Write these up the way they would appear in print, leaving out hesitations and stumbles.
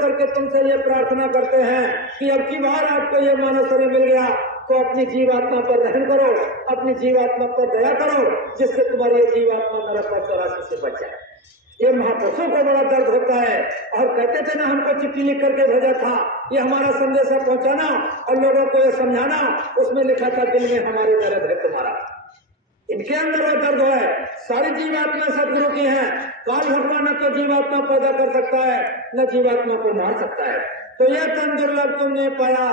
करके तुमसे ये प्रार्थना करते हैं कि अब की बार आपको ये मानव शरीर मिल गया तो अपनी जीवात्मा पर रहम करो, अपनी जीवात्मा पर दया करो, जिससे तुम्हारी ये जीवात्मा नरक पर 84 से बच जाए। ये महापुरुषों को बड़ा दर्द होता है और कहते थे ना, हमको चिट्ठी लिख करके भेजा था, ये हमारा संदेशा पहुंचाना और लोगों को ये समझाना। उसमें लिखा था, दिल में हमारे दर्द है तुम्हारा। इनके अंदर वो दर्द है। सारी जीवात्मा सदगुरु की है। काल भगवान न तो जीवात्मा पैदा कर सकता है, न जीवात्मा को मार सकता है। तो यह तन दुर्लभ तुमने पाया,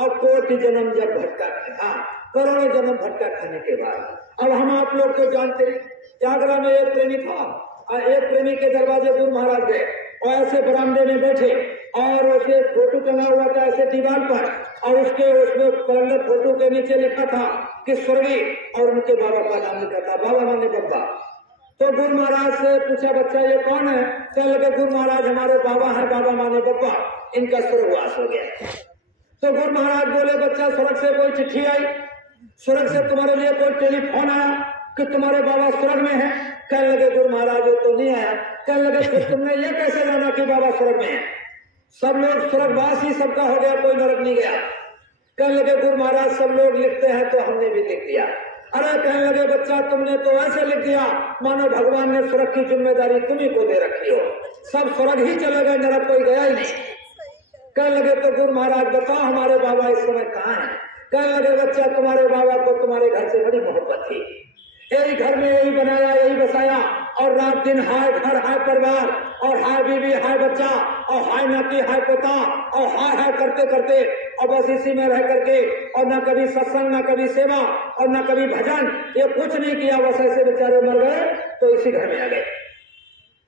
और कोटि जन्म जब भटका खाया, करोड़ों जन्म भटका खाने के बाद। अब हम आप लोग तो जानते हैं, आगरा में एक प्रेमी था और एक प्रेमी के दरवाजे गुरु महाराज गए और ऐसे बरामदे में बैठे और उसे फोटो टंगा हुआ था ऐसे दीवार पर, और उसमें पलंग फोटो के नीचे लिखा था कि स्वर्गीय, और उनके बाबा का नाम लिखा था, बाबा माने बब्बा। तो गुरु महाराज से पूछा, बच्चा ये कौन है? कहने लगे, गुरु महाराज हमारे बाबा है, बाबा माने बब्बा, इनका स्वर्गवास हो गया। तो गुरु महाराज बोले, बच्चा स्वर्ग से कोई चिट्ठी आई, स्वर्ग से तुम्हारे लिए कोई टेलीफोन आया कि तुम्हारे बाबा स्वर्ग में है? कहने लगे, गुरु महाराज ये तो नहीं आया। कहने लगे, फिर तुमने ये कैसे जाना कि बाबा स्वर्ग में है? सब लोग स्वर्गवास ही सबका हो गया, कोई नरक नहीं गया। कहने लगे, गुरु महाराज सब लोग लिखते हैं तो हमने भी लिख दिया। अरे कहने लगे, बच्चा तुमने तो ऐसे लिख दिया मानो भगवान ने स्वर्ग की जिम्मेदारी तुम्ही को दे रखी हो, सब स्वर्ग ही चले गए, नरक कोई गया ही नहीं। कहने लगे, तो गुरु महाराज बताओ हमारे बाबा इस समय कहाँ हैं? कहने लगे, बच्चा तुम्हारे बाबा को तुम्हारे घर से बड़ी मोहब्बत थी, यही घर में यही बनाया, यही बसाया, और रात दिन हाय घर हाय परिवार, और हाय बीवी हाय बच्चा, और हाय नाती हाय पोता, और हाय हाय करते करते और बस इसी में रह करके, और न कभी सत्संग, न कभी सेवा, और न कभी भजन, ये कुछ नहीं किया, बस ऐसे बेचारे मर गए तो इसी घर में आ गए।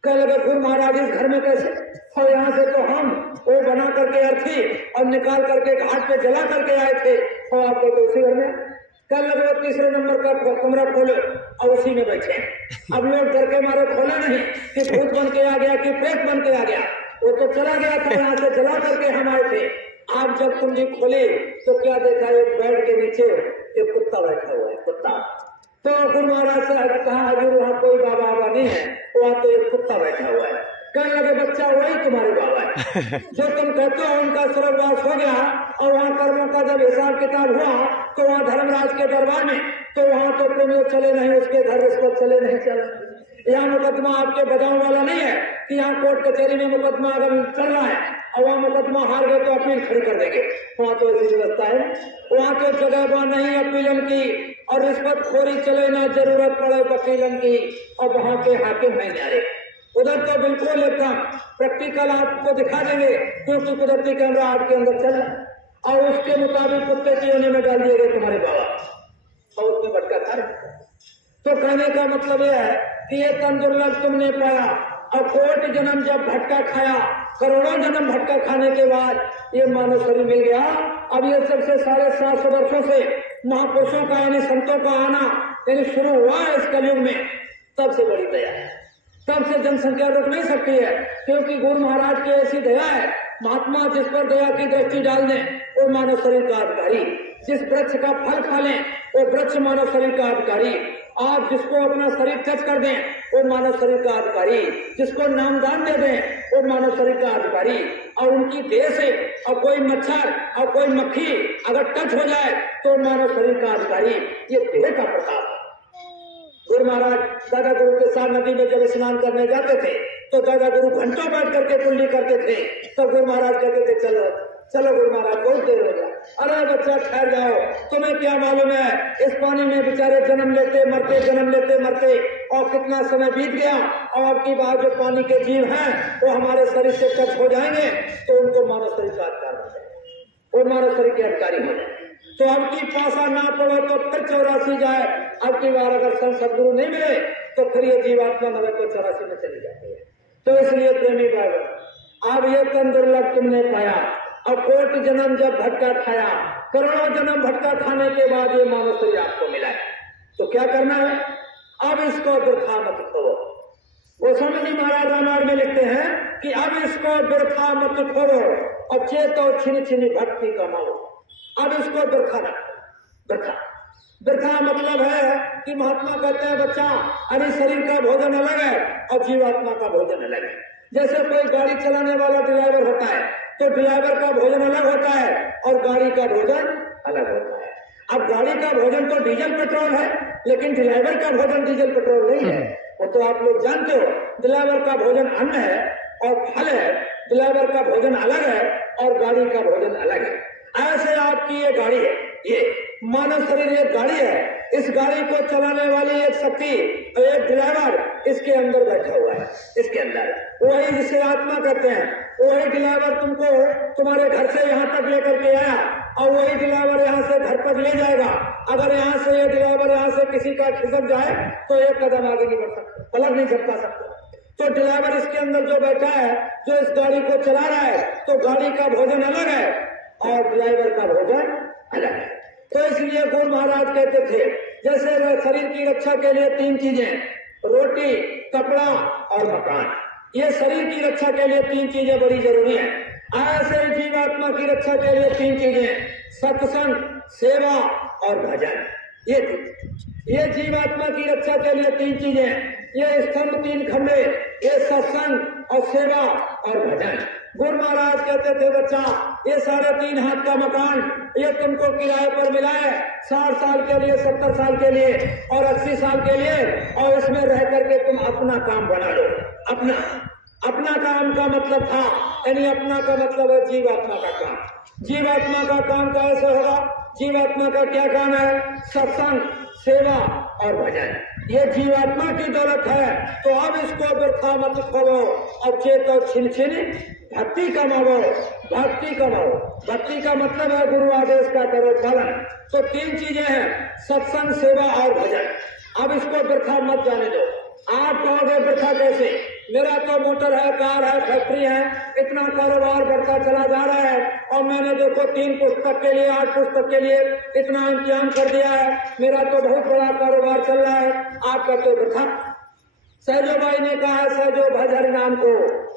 कहने लगे, गुरु महाराज इस घर में कैसे? और यहाँ से तो हम वो बना करके अर्थी और निकाल करके घाट पे जला करके आए थे, और आपको तो उसी घर में। कहने लगे, तीसरे नंबर का कमरा खोलो, और उसी में बैठे। अब लोग डर के मारे खोला नहीं कि भूत बन के आ गया कि प्रेत बन के आ गया, वो तो चला गया था, यहाँ से जला करके हम आए थे। आप जब कुंडी खोले तो क्या देखा? एक बेड के नीचे एक कुत्ता बैठा हुआ है, कुत्ता। तो गुरु महाराज से कहा, हजूर वहाँ कोई बाबा बाबा नहीं है, वहाँ तो एक कुत्ता बैठा हुआ है। कहने लगे, बच्चा वही तुम्हारे बाबा है जो तुम कहते हो, उनका स्वर्गवास हो गया, और वहाँ कर्मों का जब हिसाब किताब हुआ तो वहाँ धर्मराज के दरबार में, तो वहाँ तो पुण्य चले नहीं, उसके घर रिश्वत चले नहीं चले। यहाँ मुकदमा आपके बजाव वाला नहीं है कि यहाँ कोर्ट कचहरी में मुकदमा अगर चल रहा है और वहाँ मुकदमा हार गए तो अपील खड़ी कर देंगे, वहाँ तो ऐसी व्यवस्था है। वहाँ तो जगह नहीं अपीलन की, और रिश्वत खोरी चले ना जरूरत पड़े वकीलन की, और वहाँ के हाकिम है न्यारे। उधर तो बिल्कुल एकदम प्रैक्टिकल आपको दिखा देंगे, क्योंकि कुदरती कैमरा आपके अंदर चल रहा है, और उसके मुताबिक कुत्ते की होने में डाल दिए गए तुम्हारे बाबा, और उसमें भटका था। तो कहने का मतलब यह है कि ये तन दुर्लभ तुमने पाया, और कोटि जन्म जब भटका खाया, करोड़ों जन्म भटका खाने के बाद ये मानव शरीर मिल गया। अब ये सबसे 750 वर्षों से महापुरुषों का यानी संतों का आना यानी शुरू हुआ है इस कलयुग में, तब से बड़ी दया है, तब से जनसंख्या रुक नहीं सकती है, क्योंकि गुरु महाराज की ऐसी दया है। महात्मा जिस पर दया की दृष्टि डाल दें वो मानव शरीर का अधिकारी, जिस वृक्ष का फल खा लें वो वृक्ष मानव शरीर का अधिकारी, आप जिसको अपना शरीर टच कर दें वो मानव शरीर का अधिकारी, जिसको नामदान दे दें वो मानव शरीर का अधिकारी। और उनकी देह से और कोई मच्छर और कोई मक्खी अगर टच हो जाए तो मानव शरीर का अधिकारी। ये देह का प्रताप है। गुरु महाराज दादा गुरु के साथ नदी में जब स्नान करने जाते थे तो दादा गुरु घंटों बैठ करके कुंडली करते थे, तो गुरु महाराज कहते थे, चलो चलो गुरु महाराज बहुत देर हो गया। अरे बच्चा ठहर जाओ, तुम्हें क्या मालूम है इस पानी में बेचारे जन्म लेते मरते, जन्म लेते मरते, और कितना समय बीत गया, और अब की बात जो पानी के जीव हैं वो हमारे शरीर से टच हो जाएंगे तो उनको मानव शरीर का अधिकार हो जाए, वो मानव शरीर के अधिकारी हो जाए। तो अब की पासा ना पड़ो तो फिर 84 जाए। अब की बार अगर संत सदगुरु नहीं मिले तो फिर ये जीवात्मा नरक को 84 में चली जाती है। तो इसलिए प्रेमी भाई, अब ये तन दुर्लभ तुमने पाया, और कोटि जन्म जब भटका खाया, करोड़ों जन्म भटका खाने के बाद ये मानव शरीर आपको मिला है, तो क्या करना है? अब इसको वृथा मत खोओ। वो स्वामी जी महाराज रामायण में लिखते हैं कि अब इसको वृथा मत खोओ, और चेतो छिन छिन भक्ति कमाओ। अब इसको वृथा रखो। वृथा मतलब है कि महात्मा कहते हैं, बच्चा अरे शरीर का भोजन अलग है और जीवात्मा का भोजन अलग है। जैसे कोई गाड़ी चलाने वाला ड्राइवर होता है तो ड्राइवर का भोजन अलग होता है और गाड़ी का भोजन अलग होता है। अब गाड़ी का भोजन तो डीजल पेट्रोल है, लेकिन ड्राइवर का भोजन डीजल पेट्रोल नहीं है। वो तो आप लोग जानते हो, ड्राइवर का भोजन अन्न है और फल है, ड्राइवर का भोजन अलग है और गाड़ी का भोजन अलग है। ऐसे आपकी ये गाड़ी है, ये मानव शरीर एक गाड़ी है। इस गाड़ी को चलाने वाली एक शक्ति, एक ड्राइवर इसके अंदर बैठा हुआ है। इसके अंदर वही जिसे आत्मा कहते हैं, वही ड्राइवर तुमको तुम्हारे घर से यहाँ तक लेकर के आया और वही ड्राइवर यहाँ से घर तक ले जाएगा। अगर यहाँ से ये ड्राइवर यहाँ से किसी का खिसक जाए तो एक कदम आगे नहीं बढ़ सकता, पलक नहीं झपका सकता। तो ड्राइवर इसके अंदर जो बैठा है, जो इस गाड़ी को चला रहा है, तो गाड़ी का भोजन अलग है और ड्राइवर का भोजन अलग है। तो इसलिए गुरु महाराज कहते थे, जैसे शरीर की रक्षा के लिए 3 चीजें, रोटी, कपड़ा और मकान, ये शरीर की रक्षा के लिए 3 चीजें बड़ी जरूरी हैं। ऐसे जीवात्मा की रक्षा के लिए 3 चीजें, सत्संग, सेवा और भजन। ये जीवात्मा की रक्षा के लिए 3 चीजें, ये स्तंभ 3 खंडे, ये सत्संग और सेवा और भजन। गुरु महाराज कहते थे, बच्चा ये 3.5 हाथ का मकान ये तुमको किराए पर मिला है 60 साल के लिए, 70 साल के लिए और 80 साल के लिए, और इसमें रह करके तुम अपना काम बना लो। अपना काम का मतलब था, यानी अपना का मतलब है जीवात्मा का काम। जीवात्मा का काम कैसे होगा? जीवात्मा का क्या काम है? सत्संग, सेवा और भजन। ये जीवात्मा की दौलत है, तो अब इसको व्यर्था मत खोलो और चेतो छिन छिन भक्ति कमाओ। भक्ति कमाओ, भक्ति का मतलब है गुरु आदेश का करो पालन। तो 3 चीजें हैं, सत्संग, सेवा और भजन। अब इसको व्यर्था मत जाने दो। आप कहोगे व्यर्था कैसे? मेरा तो मोटर है, कार है, फैक्ट्री है, इतना कारोबार बढ़ता चला जा रहा है और मैंने देखो 3 पुस्तक के लिए, 8 पुस्तक के लिए इतना इंतजाम कर दिया है, मेरा तो बहुत बड़ा कारोबार चल रहा है। आपका तो व्यर्था। सहजो भाई ने कहा, सहजो भज हरि नाम को,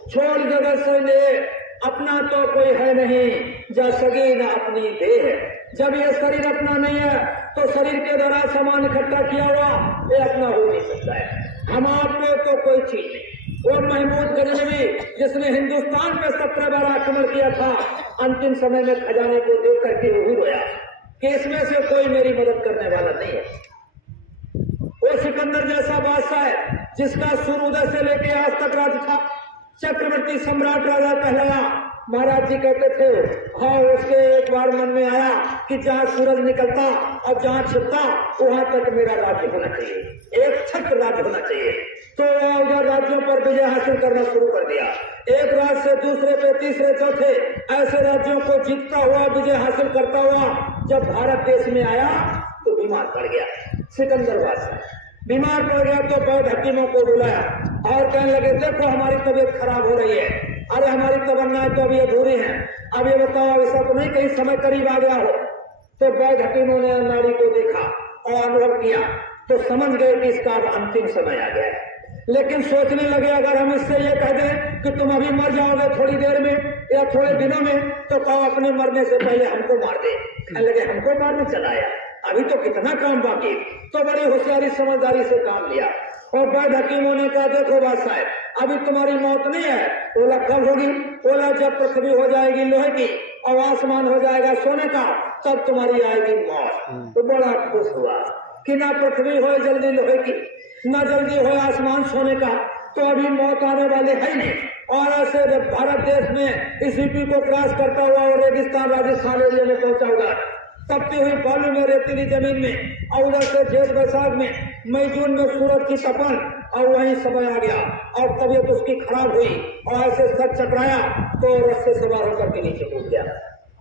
छोड़ जगत से ले, अपना तो कोई है नहीं, जा सगी न अपनी देह। जब ये शरीर अपना नहीं है तो शरीर के द्वारा सामान इकट्ठा किया हुआ ये अपना हो नहीं सकता है। हम आपको तो कोई चीज नहीं। वो महमूद गजनवी जिसने हिंदुस्तान पे 17 बार आक्रमण किया था, अंतिम समय में खजाने को देख करके वो भी रोया कि इसमें से कोई मेरी मदद करने वाला नहीं है। वो सिकंदर जैसा बादशाह है जिसका सूर्योदय से लेके आज तक राज था, चक्रवर्ती सम्राट राजा कहलाया। महाराज जी कहते थे, हाँ, उसके एक बार मन में आया कि जहाँ सूरज निकलता और जहाँ छिपता वहां तक मेरा राज्य होना चाहिए, एक छत्र राज्य होना चाहिए। तो उधर राज्यों पर विजय हासिल करना शुरू कर दिया। एक राज्य से दूसरे पे, तीसरे, चौथे, ऐसे राज्यों को जीतता हुआ, विजय हासिल करता हुआ जब भारत देश में आया तो बीमार पड़ गया। सिकंदर बादशाह बीमार पड़ गया तो बहुत हकीमों को बुलाया और कहने लगे, देखो हमारी तबीयत खराब हो रही है, अरे हमारी तमन्नाएं तो अभी अधूरी हैं, अब ये बताओ ऐसा तो नहीं कहीं समय करीब आ गया हो। तो बहुत हकीमों ने नाड़ी को देखा और अनुभव किया तो समझ गए कि इसका अब अंतिम समय आ गया है। लेकिन सोचने लगे, अगर हम इससे ये कह दें कि तुम अभी मर जाओगे थोड़ी देर में या थोड़े दिनों में, तो कहो अपने मरने से पहले हमको मार दे। कहने लगे, हमको मारने चलाया, अभी तो कितना काम बाकी। तो बड़ी होशियारी समझदारी से काम लिया और बाद हकीमों ने कहा, देखो बादशाह, अभी तुम्हारी मौत नहीं है। बोला, कब होगी? बोला, जब पृथ्वी हो जाएगी लोहे की और आसमान हो जाएगा सोने का, तब तुम्हारी आएगी मौत। तो बड़ा खुश हुआ कि ना पृथ्वी हो जल्दी लोहे की, ना जल्दी हो आसमान सोने का, तो अभी मौत आने वाले है नहीं। और ऐसे भारत देश में इस यूपी को क्रॉस करता हुआ और रेगिस्तान राजस्थान एरिया में पहुंचा हुआ, तपती हुई बालू में, रेतीली जमीन में, और उधर से जेठ बैसाख में, मई जून में सूरज की तपन, और वहीं समय आ गया और तबीयत उसकी खराब हुई और ऐसे सर चकराया तो रथ से सवार होकर के नीचे कूद गया।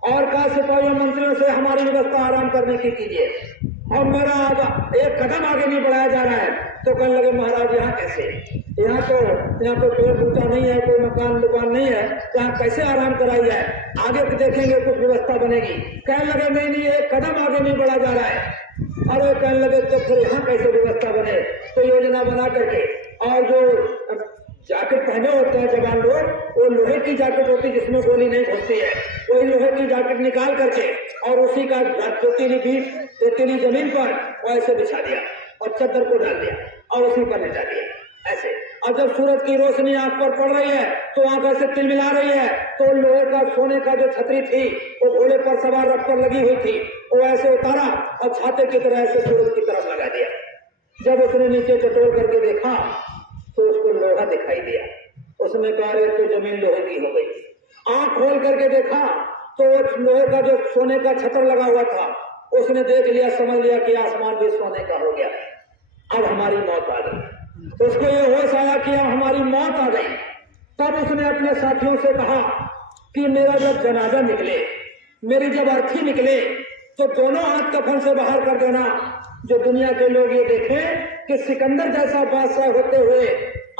और कहा, सिपाहियों मंत्रियों से हमारी व्यवस्था आराम करने की कीजिए और मेरा एक कदम आगे नहीं बढ़ाया जा रहा है। तो कहने लगे, महाराज यहाँ कैसे? यहाँ तो पेड़ बूटा नहीं है, कोई मकान दुकान नहीं है, यहाँ कैसे आराम कराई जाए? आगे देखेंगे कुछ व्यवस्था बनेगी। कहने लगे, नहीं, एक कदम आगे नहीं बढ़ा जा रहा है। अरे कहने लगे, तो फिर यहाँ कैसे व्यवस्था बने? तो योजना बना करके, और जो जैकेट पहने होते हैं जवान लोग, वो लोहे की जैकेट होती है जिसमें गोली नहीं घुसती है, वही लोहे की जैकेट निकाल करके और उसी का रेतीली जमीन पर ऐसे बिछा दिया और चद्दर को डाल दिया और उसी पर लेटा दिया ऐसे। और जब सूरज की रोशनी आंख पर पड़ रही है तो आंख ऐसे तिलमिला रही है, तो लोहे का सोने का जो छतरी थी वो घोड़े पर सवार रथ पर लगी हुई थी, वो ऐसे उतारा और छाते की तरह ऐसे सूरज की तरफ लगा दिया। जब उसने नीचे टटोल करके देखा तो उसको लोहा दिखाई दिया। उसने कहा अरे तो जमीन लोहे की हो गई। आंख खोल करके देखा तो लोहे का जो सोने का छतर लगा हुआ था उसने देख लिया, समझ लिया कि आसमान भी सोने का हो गया, अब हमारी मौत आ गई। उसको ये होश आया कि अब हमारी मौत आ गई। तब उसने अपने साथियों से कहा कि मेरा जब जनाजा निकले, मेरी जब अर्थी निकले तो दोनों हाथ कफन से बाहर कर देना, जो दुनिया के लोग ये देखें कि सिकंदर जैसा बादशाह होते हुए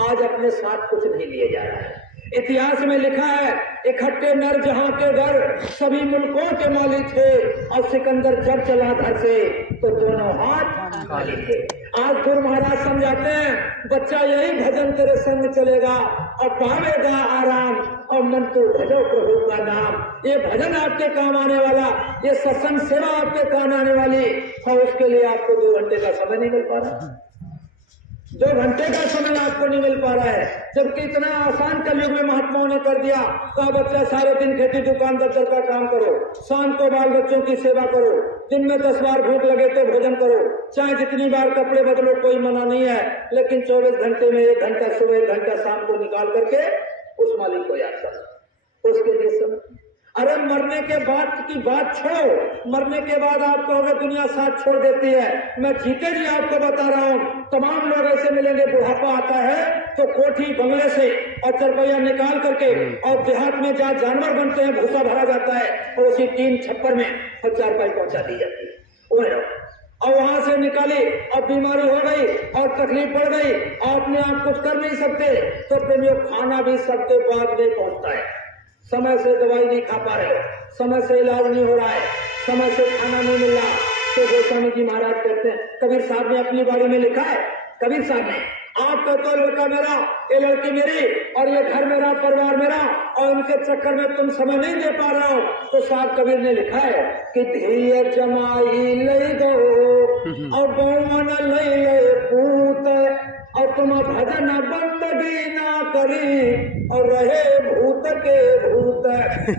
आज अपने साथ कुछ नहीं लिए जा रहा है। इतिहास में लिखा है इकट्ठे नर जहां के घर सभी मुल्कों के मालिक थे, और सिकंदर जब चला घर से तो दोनों हाथ खाली थे। आज गुरु महाराज समझाते हैं बच्चा यही भजन तेरे संग चलेगा और पावेगा आराम, और मन तो भजो प्रभु का नाम। ये भजन आपके काम आने वाला, ये सत्संग सेवा आपके काम आने वाली, और उसके लिए आपको 2 घंटे का समय नहीं मिल पा रहा। 2 घंटे का समय आपको नहीं मिल पा रहा है, जबकि इतना आसान कलयुग में महात्माओं ने कर दिया। कहा बच्चा सारे दिन खेती दुकान दफ्तर का काम करो, शाम को बाल बच्चों की सेवा करो, दिन में 10 बार भूख लगे तो भोजन करो, चाहे जितनी बार कपड़े बदलो कोई मना नहीं है, लेकिन 24 घंटे में 1 घंटा सुबह 1 घंटा शाम को निकाल करके उस मालिक को याद करो। उसके लिए समय। अरे मरने के बाद की बात छोड़ो, मरने के बाद आप कहोगे दुनिया साथ छोड़ देती है। मैं जीते जी आपको बता रहा हूँ, तमाम लोग ऐसे मिलेंगे, बुढ़ापा आता है तो कोठी बंगले से और चरपैया निकाल करके और देहात में जहाँ जानवर बनते हैं भूसा भरा जाता है और उसी 3 छप्पर में और चारपाई पहुंचा दी जाती है। और वहां से निकाले और बीमारी हो गई और तकलीफ पड़ गई और अपने आप कुछ कर नहीं सकते, तो प्रेमियों खाना भी सबके बाद में पहुंचता है। समय से दवाई नहीं खा पा रहे हो, समय से इलाज नहीं हो रहा है, समय से खाना नहीं मिल रहा, तो गोस्वामी जी महाराज कहते हैं, कबीर साहब ने अपनी बारी में लिखा है, कबीर साहब ने, आप कहते हो लड़का मेरा, ये लड़की मेरी, और ये घर मेरा, परिवार मेरा, और इनके चक्कर में तुम समय नहीं दे पा रहे हो, तो साहब कबीर ने लिखा है कि धीर जमाई ले दो और बौन ले पूत, और तुम भजन बंदगी ना करी और रहे भूत के भूत।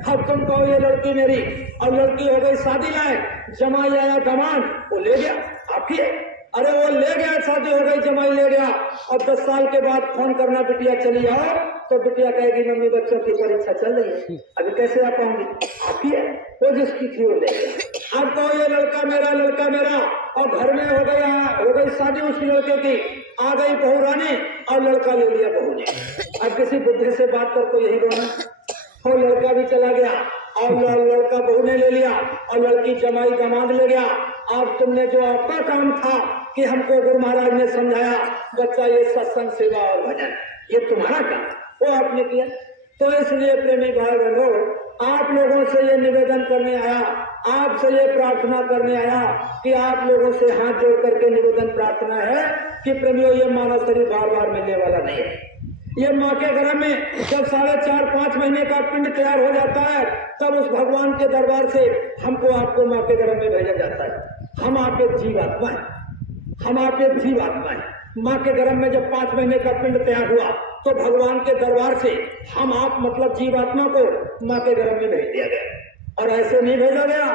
अब तुम कहो ये लड़की मेरी, और लड़की हो गई शादी लायक, जमाई आया गमान, वो ले गया आपकी, अरे वो ले गया, शादी हो गई, जमाई ले गया, और 10 साल के बाद फोन करना बिटिया चली आओ, तो बिटिया कहेगी मम्मी बच्चों की परीक्षा चल रही है, अभी कैसे आ पाऊंगी, आपकी है, वो जिसकी थी वो ले गया। अब कहो ये लड़का मेरा, और घर में हो गई शादी उसी लड़के की, आ गई बहू रानी और लड़का ले लिया बहू ने। अब किसी बुद्धि से बात कर तो यही बोलना, और लड़का भी चला गया और लड़का बहू ने ले लिया और लड़की जमाई दामाद ले गया। अब तुमने जो आपका काम था कि हमको गुरु महाराज ने समझाया बच्चा ये सत्संग सेवा और भजन ये तुम्हारा काम, वो आपने किया। तो इसलिए प्रेमी भाई बहनों, आप लोगों से ये निवेदन करने आया, आपसे ये प्रार्थना करने आया कि आप लोगों से हाथ जोड़ करके निवेदन प्रार्थना है कि प्रेमियों ये मानव शरीर बार बार मिलने वाला नहीं है। ये माँ के गर्भ में जब 4.5-5 महीने का पिंड तैयार हो जाता है, तब उस भगवान के दरबार से हमको आपको माँ के गर्भ में भेजा जाता है। हम आप एक जीवात्मा है, हम आप एक जीवात्मा है। माँ के गर्भ में जब 5 महीने का पिंड तैयार हुआ तो भगवान के दरबार से हम आप मतलब जीवात्मा को माँ के गर्भ में भेज दिया गया। और ऐसे नहीं भेजा गया,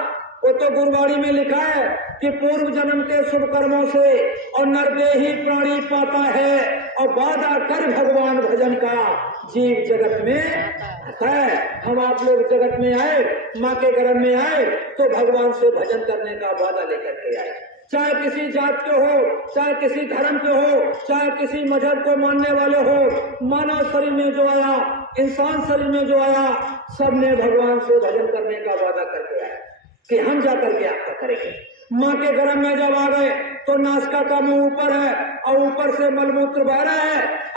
वो तो गुरुवाणी में लिखा है कि पूर्व जन्म के शुभ कर्मों से और नरदेही प्राणी पाता है और वादा कर भगवान भजन का जीव जगत में है। हम आप लोग जगत में आए, माँ के गर्भ में आए तो भगवान से भजन करने का वादा लेकर के आए। चाहे किसी जात के हो, चाहे किसी धर्म के हो, चाहे किसी मजहब को मानने वाले हो, मानव शरीर में जो आया, इंसान शरीर में जो आया, सबने भगवान से भजन करने का वादा करके आया कि हम जाकर के आपका करेंगे। माँ के गर्भ में जब आ गए तो नासिका का मुंह ऊपर है और ऊपर से मलमूत्र बह रहा है।